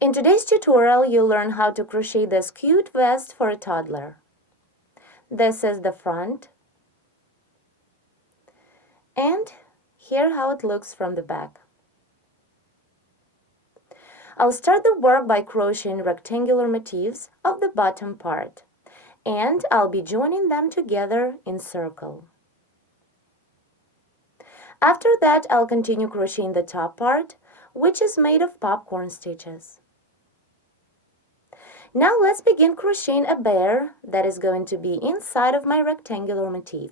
In today's tutorial, you'll learn how to crochet this cute vest for a toddler. This is the front, and here how it looks from the back. I'll start the work by crocheting rectangular motifs of the bottom part, and I'll be joining them together in circle. After that, I'll continue crocheting the top part, which is made of popcorn stitches. Now let's begin crocheting a bear that is going to be inside of my rectangular motif.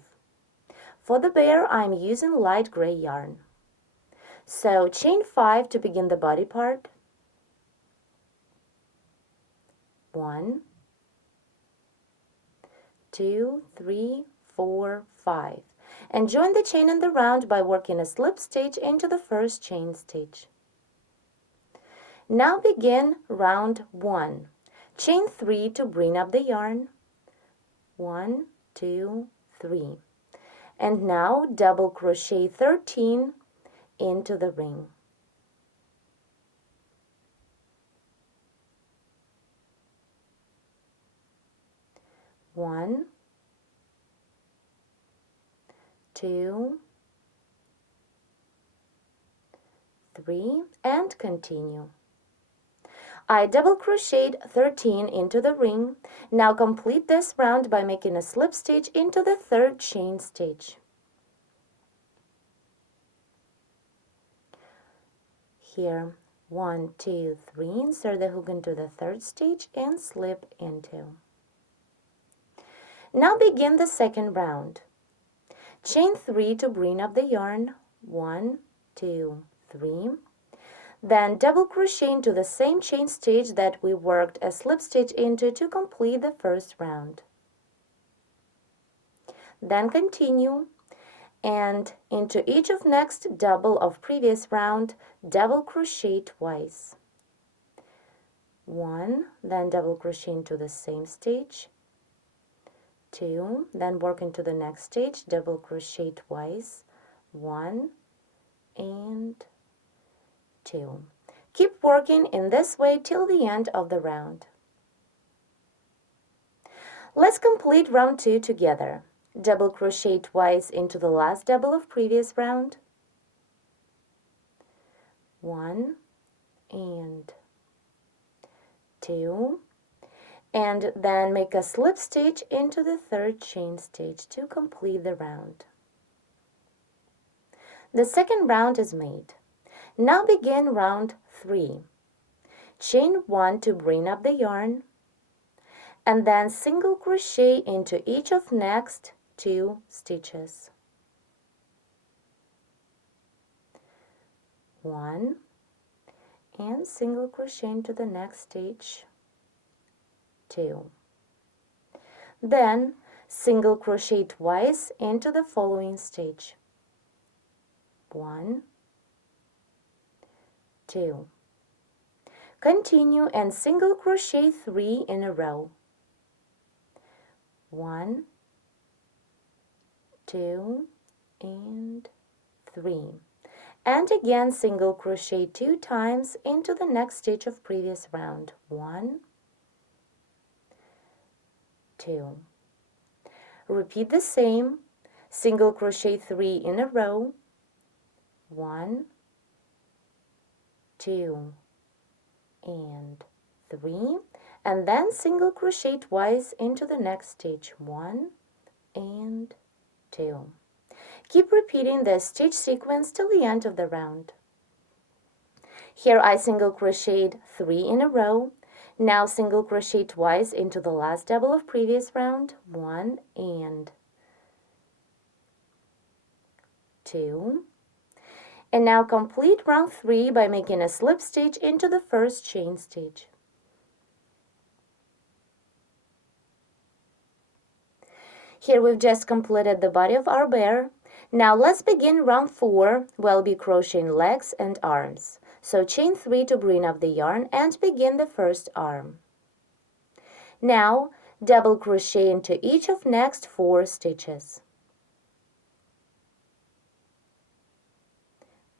For the bear, I'm using light gray yarn. So chain 5 to begin the body part. 1, 2, 3, 4, 5. And join the chain in the round by working a slip stitch into the first chain stitch. Now begin round 1. Chain 3 to bring up the yarn. 1, 2, 3. And now double crochet 13 into the ring. One, 2, 3, and continue. I double crocheted 13 into the ring. Now complete this round by making a slip stitch into the third chain stitch. Here, 1, 2, 3, insert the hook into the third stitch and slip into. Now begin the second round. Chain 3 to bring up the yarn. 1, 2, 3. Then double crochet into the same chain stitch that we worked a slip stitch into to complete the first round. Then continue, and into each of next double of previous round, double crochet twice. 1, then double crochet into the same stitch. 2, then work into the next stitch, double crochet twice. 1 and 2. Keep working in this way till the end of the round. Let's complete round 2 together. Double crochet twice into the last double of previous round. 1 and 2. And then make a slip stitch into the third chain stitch to complete the round. The second round is made. Now begin round 3. Chain 1 to bring up the yarn, and then single crochet into each of next 2 stitches. 1, and single crochet into the next stitch. 2. Then single crochet twice into the following stitch. 1, 2. Continue and single crochet 3 in a row. 1, 2, and 3. And again single crochet 2 times into the next stitch of previous round. 1, 2. Repeat the same, single crochet 3 in a row. 1, 2, and 3, and then single crochet twice into the next stitch. 1 and 2. Keep repeating the stitch sequence till the end of the round. Here I single crocheted 3 in a row. Now single crochet twice into the last double of previous round. 1 and 2. And now complete round 3 by making a slip stitch into the first chain stitch. Here we've just completed the body of our bear. Now let's begin round 4. We'll be crocheting legs and arms. So chain 3 to bring up the yarn and begin the first arm. Now double crochet into each of next 4 stitches.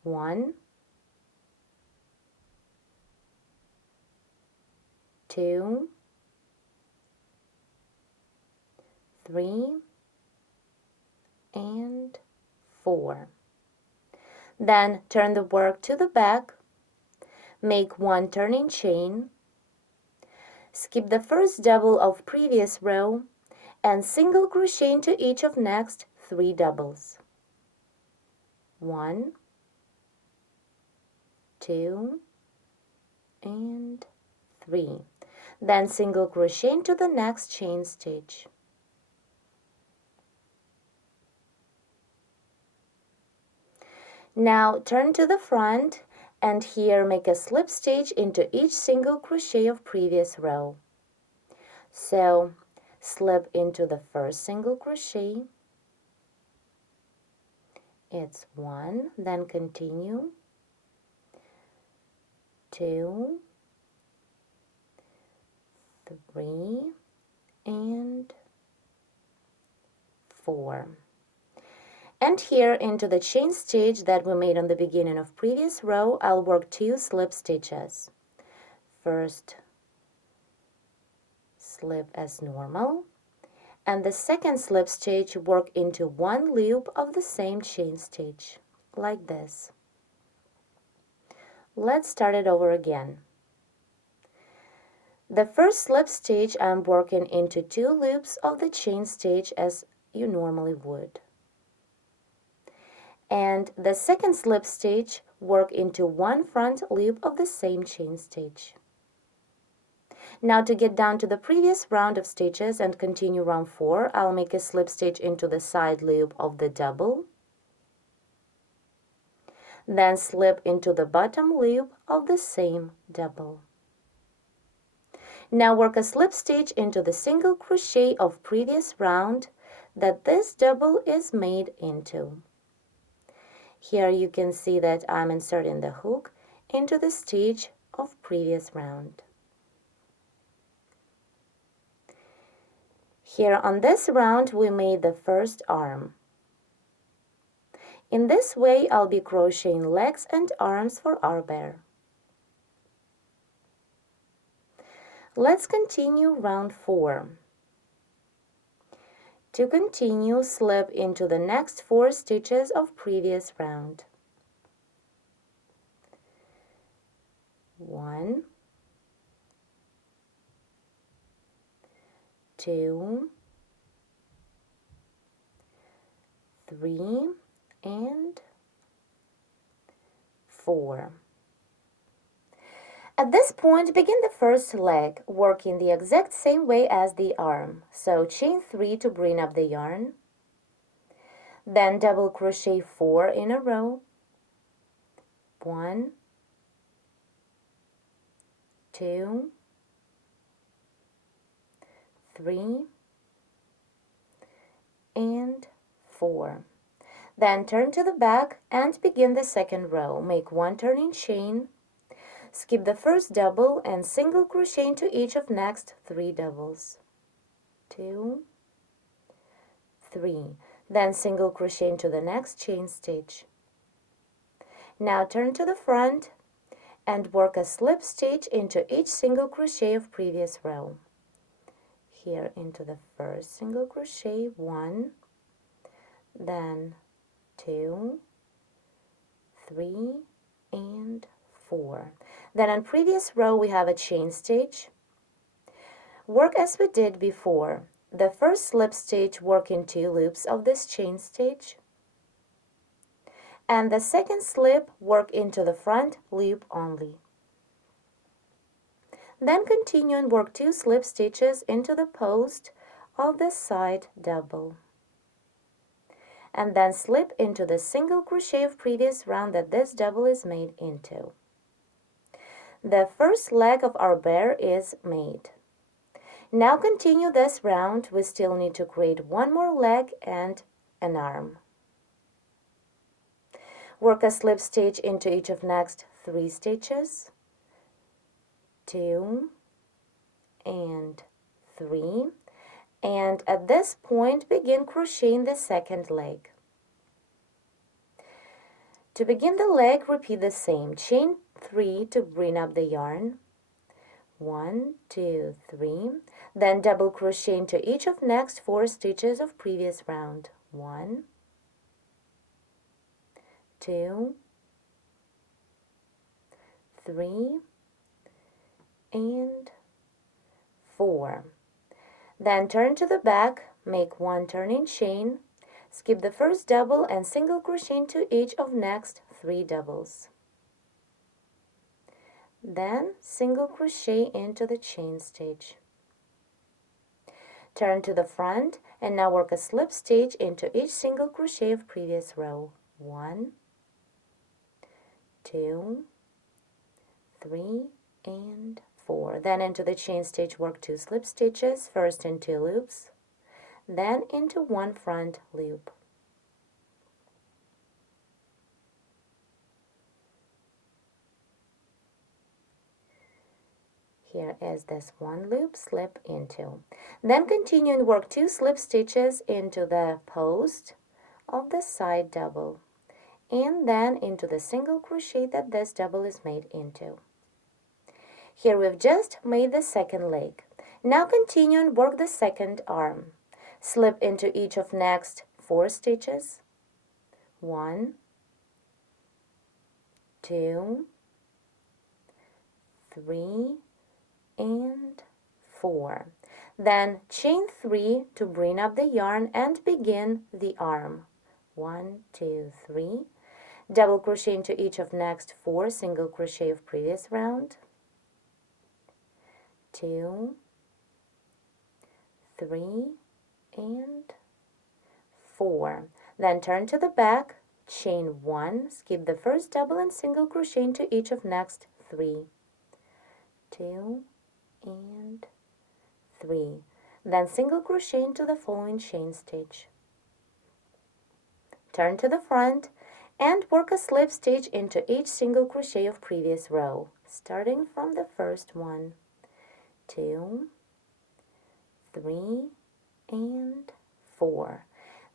1, 2, 3, and 4. Then turn the work to the back, make 1 turning chain, skip the first double of previous row, and single crochet into each of next 3 doubles. 1, 2, and 3. Then single crochet into the next chain stitch. Now turn to the front and here make a slip stitch into each single crochet of previous row. So slip into the first single crochet, it's 1, then continue, 2, 3, and 4. And here into the chain stitch that we made on the beginning of previous row, I'll work 2 slip stitches. First slip as normal, and the second slip stitch work into 1 loop of the same chain stitch, like this. Let's start it over again. The first slip stitch I'm working into 2 loops of the chain stitch as you normally would. And the second slip stitch work into 1 front loop of the same chain stitch. Now to get down to the previous round of stitches and continue round 4, I'll make a slip stitch into the side loop of the double, then slip into the bottom loop of the same double. Now work a slip stitch into the single crochet of previous round that this double is made into. Here you can see that I'm inserting the hook into the stitch of previous round. Here on this round we made the first arm. In this way I'll be crocheting legs and arms for our bear. Let's continue round 4. To continue, slip into the next 4 stitches of previous round. 1, 2, 3, and 4. At this point, begin the first leg, working the exact same way as the arm. So chain 3 to bring up the yarn, then double crochet 4 in a row, 1, 2, 3, and 4. Then turn to the back and begin the second row. Make 1 turning chain, skip the first double and single crochet into each of next 3 doubles. 2, 3. Then single crochet into the next chain stitch. Now turn to the front and work a slip stitch into each single crochet of previous row. Here into the first single crochet, 1, then 2, 3, and 4. Then on previous row we have a chain stitch. Work as we did before. The first slip stitch work in 2 loops of this chain stitch, and the second slip work into the front loop only. Then continue and work 2 slip stitches into the post of the side double, and then slip into the single crochet of previous round that this double is made into. The first leg of our bear is made. Now continue this round. We still need to create 1 more leg and an arm. Work a slip stitch into each of next 3 stitches, 2 and 3, and at this point begin crocheting the second leg. To begin the leg, repeat the same. Chain 3 to bring up the yarn, 1, 2, 3, then double crochet into each of next 4 stitches of previous round. 1, 2, 3, and 4. Then turn to the back, make 1 turning chain, skip the first double and single crochet into each of next 3 doubles. Then single crochet into the chain stitch. Turn to the front and now work a slip stitch into each single crochet of previous row. 1, 2, 3, and 4. Then into the chain stitch work 2 slip stitches, first in 2 loops, then into 1 front loop. Here is this 1 loop, slip into. Then continue and work 2 slip stitches into the post of the side double, and then into the single crochet that this double is made into. Here we've just made the second leg. Now continue and work the second arm. Slip into each of next 4 stitches. 1, 2, 3, and 4. Then chain 3 to bring up the yarn and begin the arm. 1, 2, 3. Double crochet into each of next 4 single crochet of previous round. 2, 3, and 4. Then turn to the back, chain 1, skip the first double and single crochet into each of next 3. 2, and 3. Then single crochet into the following chain stitch. Turn to the front and work a slip stitch into each single crochet of previous row, starting from the first one. 2, 3, and 4.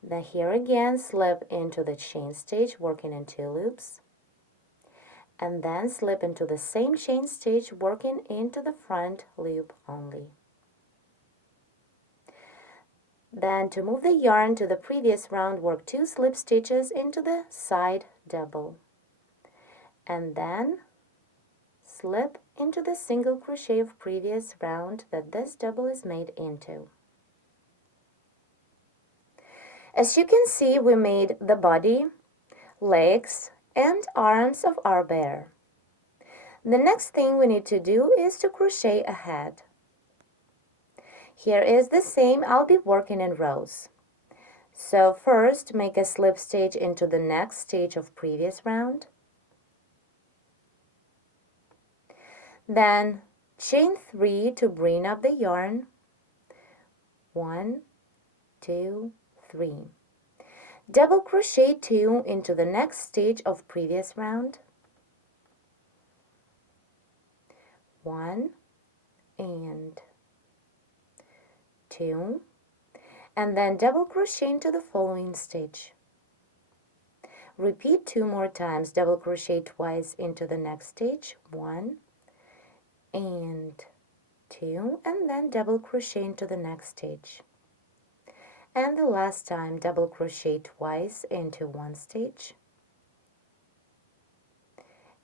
Then here again slip into the chain stitch, working in 2 loops, and then slip into the same chain stitch, working into the front loop only. Then to move the yarn to the previous round, work 2 slip stitches into the side double, and then slip into the single crochet of previous round that this double is made into. As you can see, we made the body, legs, and arms of our bear. The next thing we need to do is to crochet a head. Here is the same, I'll be working in rows. So first make a slip stitch into the next stitch of previous round. Then chain 3 to bring up the yarn. 1, 2, 3. Double crochet 2 into the next stitch of previous round. 1 and 2, and then double crochet into the following stitch. Repeat 2 more times, double crochet twice into the next stitch. 1 and 2, and then double crochet into the next stitch. And the last time, double crochet twice into one stitch,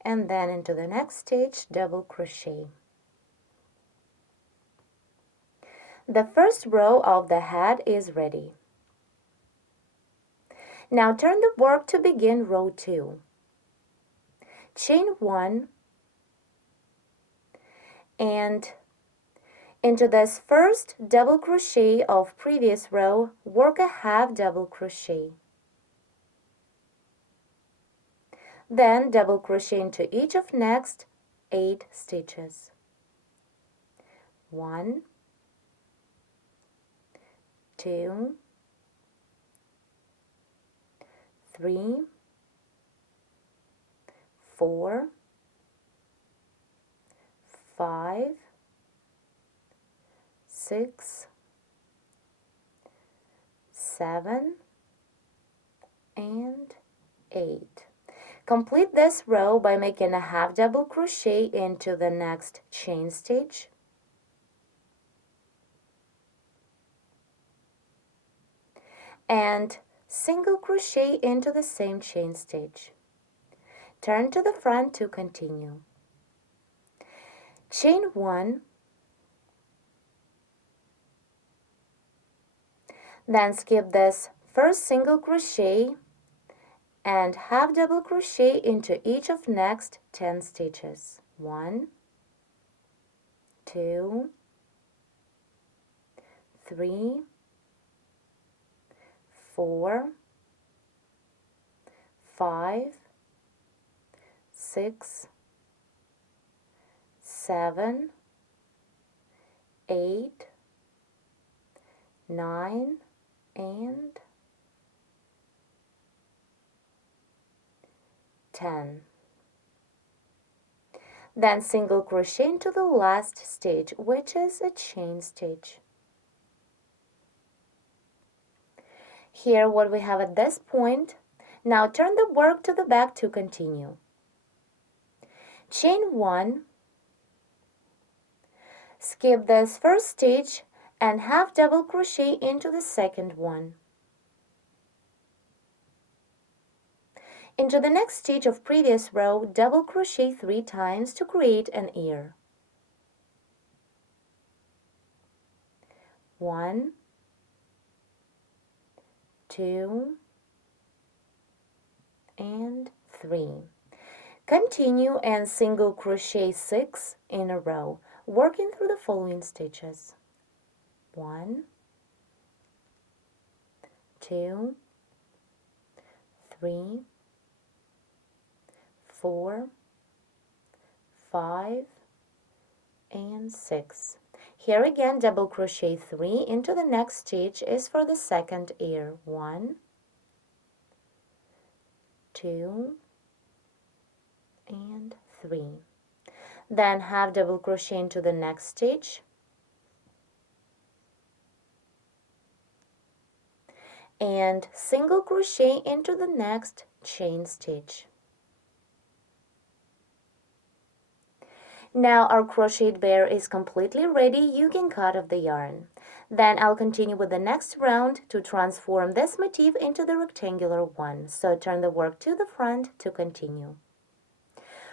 and then into the next stitch, double crochet. The first row of the head is ready. Now turn the work to begin row 2. Chain 1 and into this first double crochet of previous row, work a half double crochet. Then double crochet into each of next 8 stitches. 1, 2, 3, 4, 5, 6, 7, and 8. Complete this row by making a half double crochet into the next chain stitch, and single crochet into the same chain stitch. Turn to the front to continue. Chain 1, then skip this first single crochet and half double crochet into each of next 10 stitches. 1, 2, 3, 4, 5, 6, 7, 8, 9, and 10. Then single crochet into the last stitch, which is a chain stitch. Here what we have at this point. Now turn the work to the back to continue. Chain 1, skip this first stitch and half double crochet into the second one. Into the next stitch of previous row, double crochet 3 times to create an ear. 1, 2, and 3. Continue and single crochet 6 in a row, working through the following stitches. 1, 2, 3, 4, 5, and 6. Here again, double crochet 3 into the next stitch is for the second ear. 1, 2, and 3. Then half double crochet into the next stitch and single crochet into the next chain stitch. Now our crocheted bear is completely ready. You can cut off the yarn. Then I'll continue with the next round to transform this motif into the rectangular one. So turn the work to the front to continue.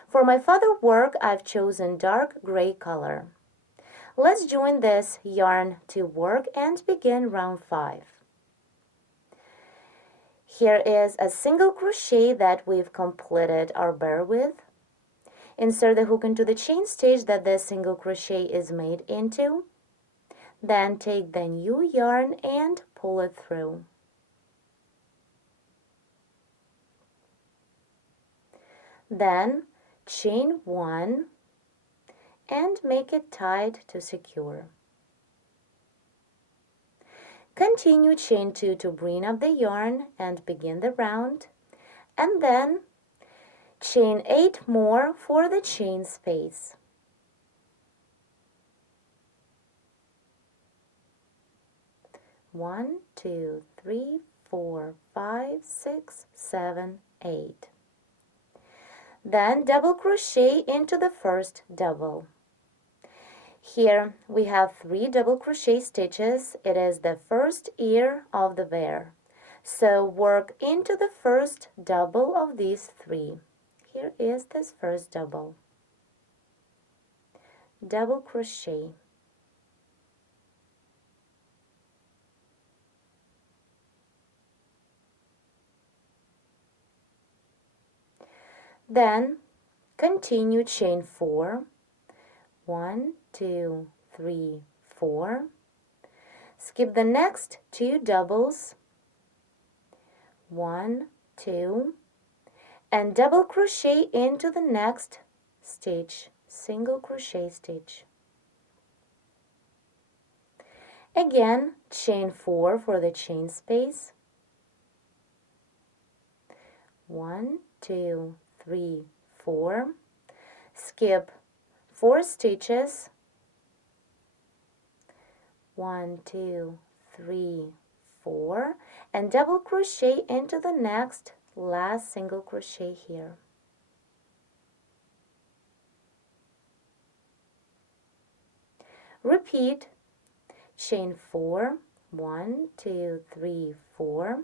For my feather work, I've chosen dark gray color. Let's join this yarn to work and begin round 5. Here is a single crochet that we've completed our bear with. Insert the hook into the chain stitch that the single crochet is made into. Then take the new yarn and pull it through. Then chain 1 and make it tight to secure. Continue chain 2 to bring up the yarn and begin the round, and then chain 8 more for the chain space. One, 2, 3, 4, 5, 6, 7, 8. Then double crochet into the first double. Here we have 3 double crochet stitches. It is the first ear of the bear. So work into the first double of these 3. Here is this first double. Double crochet. Then continue chain 4. 1, 2, 3, 4. Skip the next 2 doubles. 1, 2, and double crochet into the next stitch, single crochet stitch. Again, chain 4 for the chain space. 1, 2, 3, 4. Skip 4 stitches. 1, 2, 3, 4, and double crochet into the next last single crochet here. Repeat chain 4, 1, 2, 3, 4,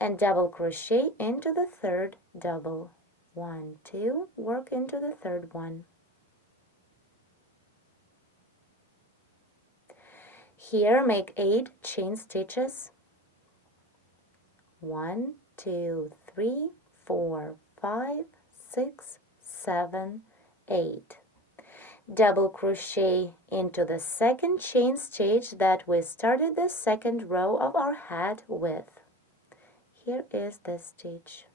and double crochet into the third double. 1, 2, work into the third one. Here make 8 chain stitches. 1, 2, 3, 4, 5, 6, 7, 8. Double crochet into the second chain stitch that we started the second row of our hat with. Here is the stitch.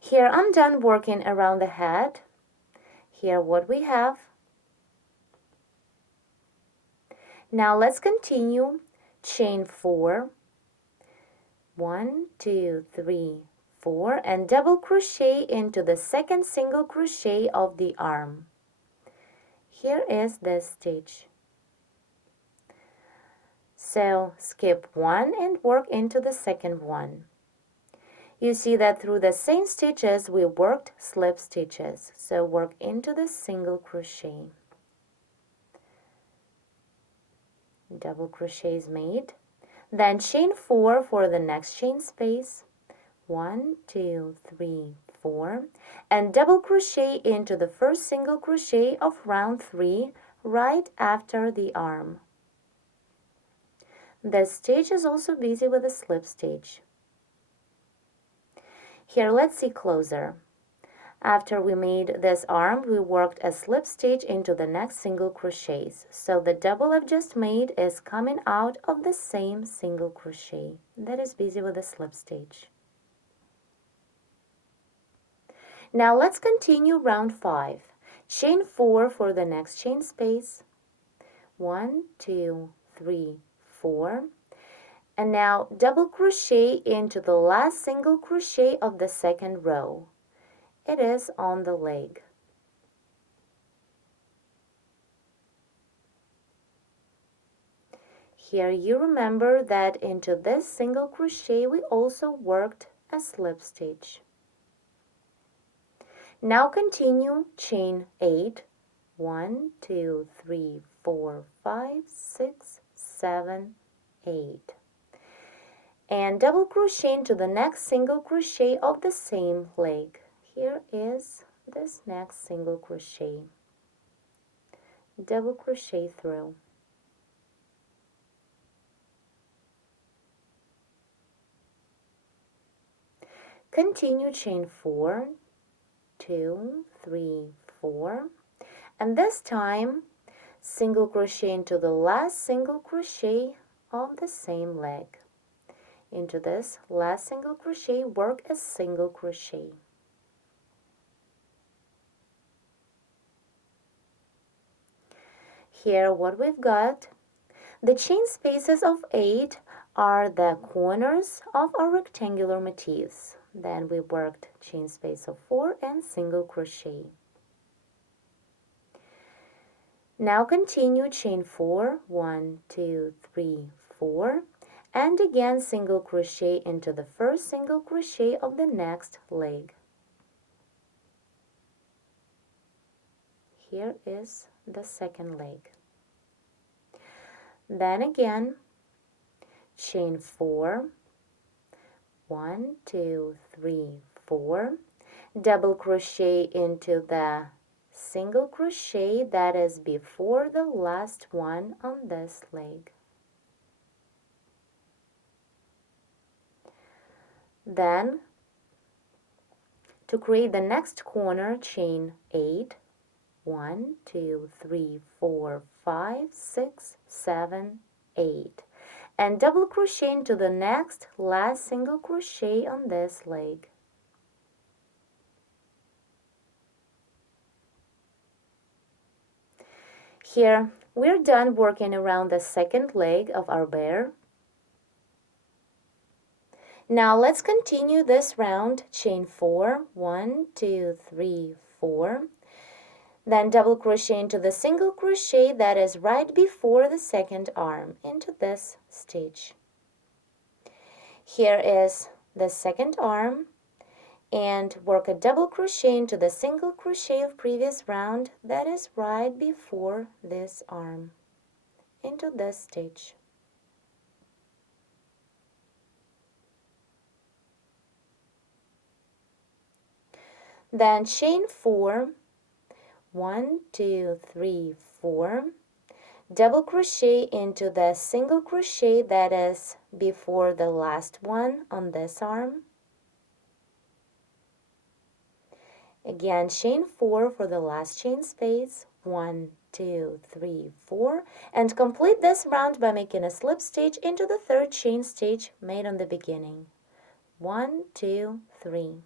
Here I'm done working around the hat. Here what we have. Now let's continue. Chain 4. 1, 2, 3, 4, and double crochet into the second single crochet of the arm. Here is this stitch. So skip 1 and work into the second one. You see that through the same stitches we worked slip stitches. So work into the single crochet. Double crochet is made. Then chain 4 for the next chain space. 1, 2, 3, 4, and double crochet into the first single crochet of round 3 right after the arm. This stitch is also busy with a slip stitch. Here let's see closer. After we made this arm, we worked a slip stitch into the next single crochets. So the double I've just made is coming out of the same single crochet. That is busy with a slip stitch. Now let's continue round 5. Chain 4 for the next chain space. 1, 2, 3, 4. And now double crochet into the last single crochet of the second row. It is on the leg. Here you remember that into this single crochet we also worked a slip stitch. Now continue chain 8. 1, 2, 3, 4, 5, 6, 7, 8. And double crochet into the next single crochet of the same leg. Here is this next single crochet. Double crochet through. Continue chain 4, 2, 3, 4, and this time single crochet into the last single crochet of the same leg. Into this last single crochet, work a single crochet. Here what we've got, the chain spaces of 8 are the corners of our rectangular motifs. Then we worked chain space of 4 and single crochet. Now continue chain 4, 1, 2, 3, 4, and again single crochet into the first single crochet of the next leg. Here is the second leg. Then again chain 4, 1, 2, 3, 4, double crochet into the single crochet that is before the last one on this leg. Then to create the next corner, chain 8, 1, 2, 3, 4, 5, 6, 7, 8, and double crochet into the next last single crochet on this leg. Here we're done working around the second leg of our bear. Now let's continue this round. Chain 4, 1, 2, 3, 4, then double crochet into the single crochet that is right before the second arm into this stitch. Here is the second arm, and work a double crochet into the single crochet of previous round that is right before this arm into this stitch. Then chain 4, 1, 2, 3, 4, double crochet into the single crochet that is before the last one on this arm. Again, chain 4 for the last chain space, 1, 2, 3, 4, and complete this round by making a slip stitch into the third chain stitch made on the beginning. 1, 2, 3.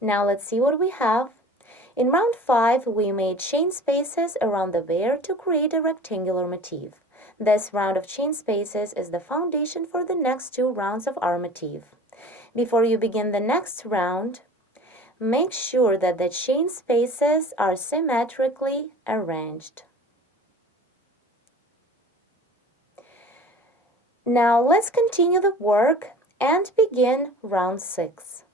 Now let's see what we have. In round 5, we made chain spaces around the bear to create a rectangular motif. This round of chain spaces is the foundation for the next 2 rounds of our motif. Before you begin the next round, make sure that the chain spaces are symmetrically arranged. Now let's continue the work and begin round 6.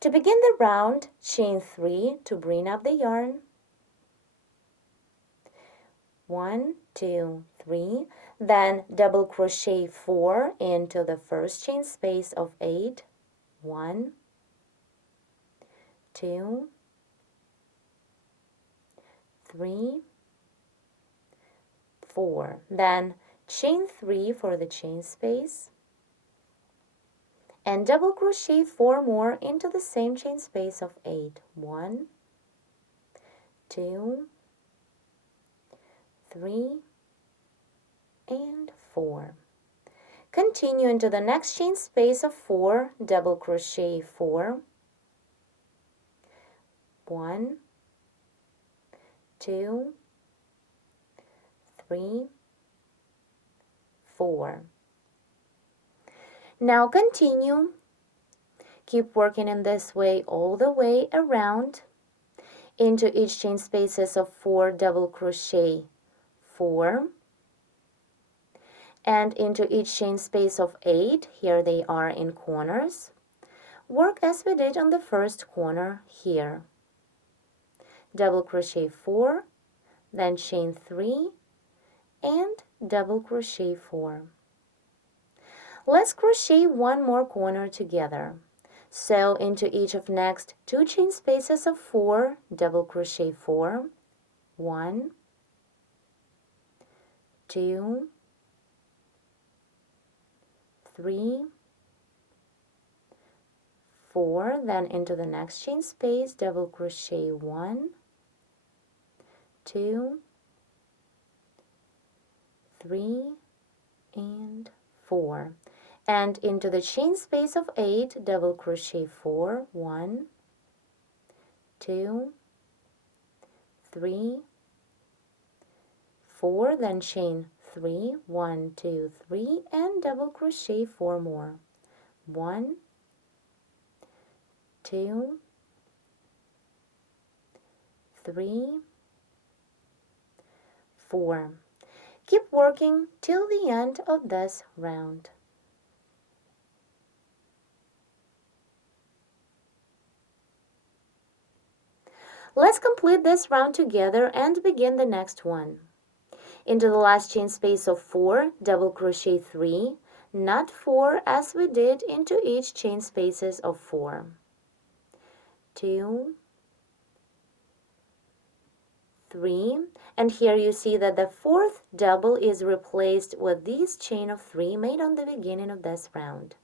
To begin the round, chain 3 to bring up the yarn. 1, 2, 3, then double crochet 4 into the first chain space of 8. 1, 2, 3, 4. Then chain 3 for the chain space and double crochet 4 more into the same chain space of 8. 1, 2, 3, and 4. Continue into the next chain space of 4, double crochet 4. 1, 2, 3, 4. Now continue. Keep working in this way all the way around. Into each chain spaces of 4, double crochet 4. And into each chain space of 8, here they are in corners. Work as we did on the first corner here. Double crochet 4, then chain 3, and double crochet 4. Let's crochet 1 more corner together. So into each of next 2 chain spaces of 4, double crochet 4, 1, 2, 3, 4, then into the next chain space, double crochet 1, 2, 3, and 4. And into the chain space of 8, double crochet 4, 1, 2, 3, 4, then chain 3, 1, 2, 3, and double crochet 4 more. 1, 2, 3, 4. Keep working till the end of this round. Let's complete this round together and begin the next one. Into the last chain space of 4, double crochet 3, not 4 as we did into each chain spaces of 4. 2, 3, and here you see that the 4th double is replaced with this chain of 3 made on the beginning of this round.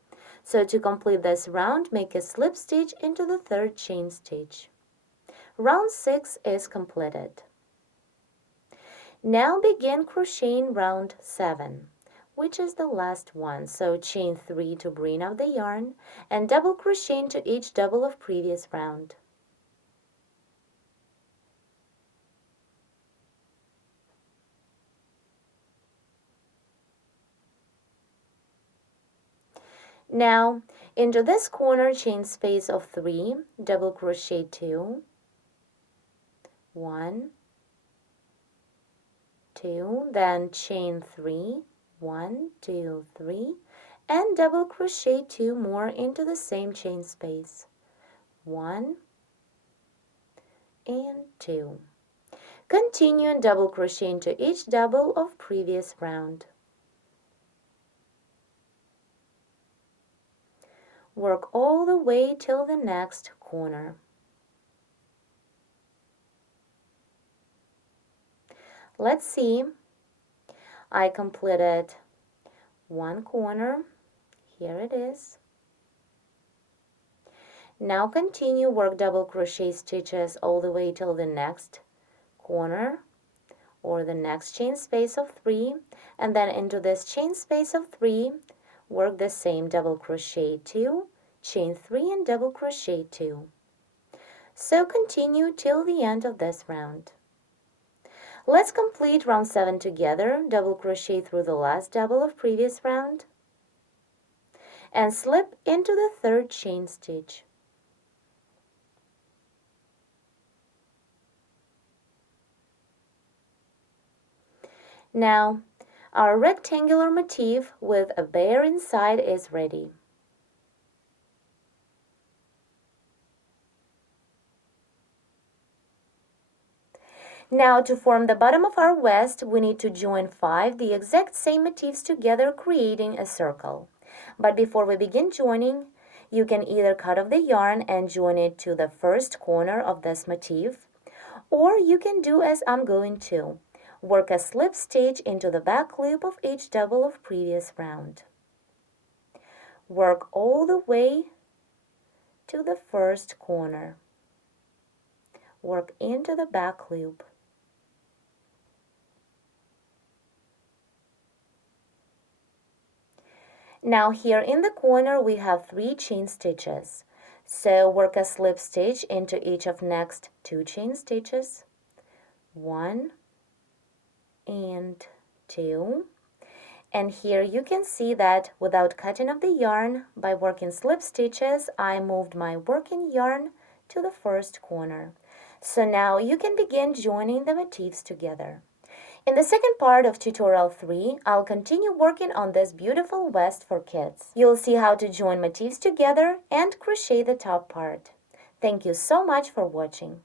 So to complete this round, make a slip stitch into the 3rd chain stitch. Round 6 is completed. Now begin crocheting round 7, which is the last one. So chain 3 to bring up the yarn and double crochet into each double of previous round. Now into this corner chain space of 3, double crochet 2, 1, 2, then chain 3, 1, 2, 3, and double crochet 2 more into the same chain space. 1 and 2. Continue and double crochet into each double of previous round. Work all the way till the next corner. Let's see. I completed one corner. Here it is. Now continue, work double crochet stitches all the way till the next corner or the next chain space of 3, and then into this chain space of 3 work the same double crochet 2, chain 3 and double crochet 2. So continue till the end of this round. Let's complete round 7 together. Double crochet through the last double of previous round and slip into the third chain stitch. Now, our rectangular motif with a bear inside is ready. Now, to form the bottom of our vest, we need to join 5 the exact same motifs together, creating a circle. But before we begin joining, you can either cut off the yarn and join it to the first corner of this motif, or you can do as I'm going to. Work a slip stitch into the back loop of each double of previous round. Work all the way to the first corner. Work into the back loop. Now here in the corner we have 3 chain stitches. So work a slip stitch into each of next 2 chain stitches. 1 and 2. And here you can see that without cutting off the yarn, by working slip stitches, I moved my working yarn to the first corner. So now you can begin joining the motifs together. In the second part of tutorial 3, I'll continue working on this beautiful vest for kids. You'll see how to join motifs together and crochet the top part. Thank you so much for watching.